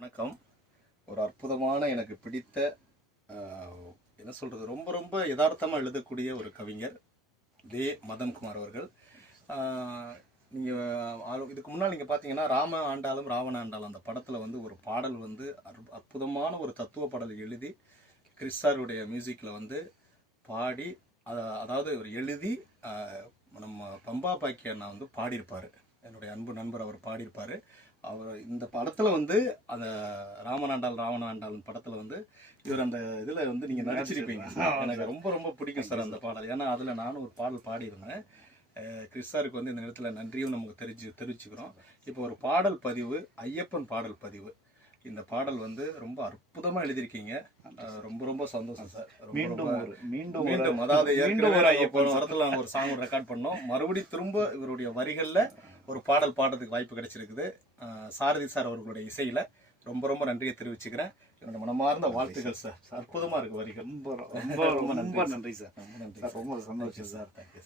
வணக்கம். ஒரு அற்புதமான எனக்கு பிடித்த என்ன சொல்கிறது, ரொம்ப ரொம்ப யதார்த்தமாக எழுதக்கூடிய ஒரு கவிஞர் மதன்குமார் அவர்கள். நீங்கள் இதுக்கு முன்னால் நீங்கள் பார்த்தீங்கன்னா ராம ஆண்டாலும் ராவண ஆண்டாலும் அந்த படத்தில் வந்து ஒரு பாடல் வந்து அற்புதமான ஒரு தத்துவ பாடல் எழுதி கிறிஸ்டாருடைய மியூசிக்கில் வந்து பாடி அதாவது ஒரு எழுதி நம்ம பம்பா பாக்கிய அண்ணா வந்து பாடியிருப்பார். என்னுடைய அன்பு நண்பர் அவர் பாடியிருப்பார். அவர் இந்த படத்தில் வந்து அந்த ராமனாண்டால் ராவணாண்டால் படத்தில் வந்து இவர் அந்த இதில் வந்து நீங்கள் நடிச்சிருப்பீங்க. எனக்கு ரொம்ப ரொம்ப பிடிக்கும் சார் அந்த பாடல். ஏன்னா அதில் நானும் ஒரு பாடல் பாடியிருந்தேன். கிறிஸ்டாருக்கு வந்து இந்த நேரத்தில் நன்றியும் நமக்கு தெரிவிச்சுக்கிறோம். இப்போ ஒரு பாடல் பதிவு, ஐயப்பன் பாடல் பதிவு. இந்த பாடல் வந்து ரொம்ப அற்புதமாக எழுதியிருக்கீங்க. ரொம்ப ரொம்ப சந்தோஷம் சார். மீண்டும் அதாவது ஏற்கனவே வரத்தில் நாங்கள் ஒரு சாங் ரெக்கார்ட் பண்ணோம். மறுபடியும் திரும்ப இவருடைய வரிகளில் ஒரு பாடல் பாடுறதுக்கு வாய்ப்பு கிடைச்சிருக்குது. சாரதி சார் அவர்களுடைய இசையில் ரொம்ப ரொம்ப நன்றியை தெரிவிச்சுக்கிறேன். என்னோட மனமார்ந்த வாழ்த்துக்கள் சார். அற்புதமாக இருக்கு வரிகள். ரொம்ப ரொம்ப ரொம்ப நன்றி சார். ரொம்ப நன்றி, ரொம்ப சந்தோஷம் சார். Thank you sir.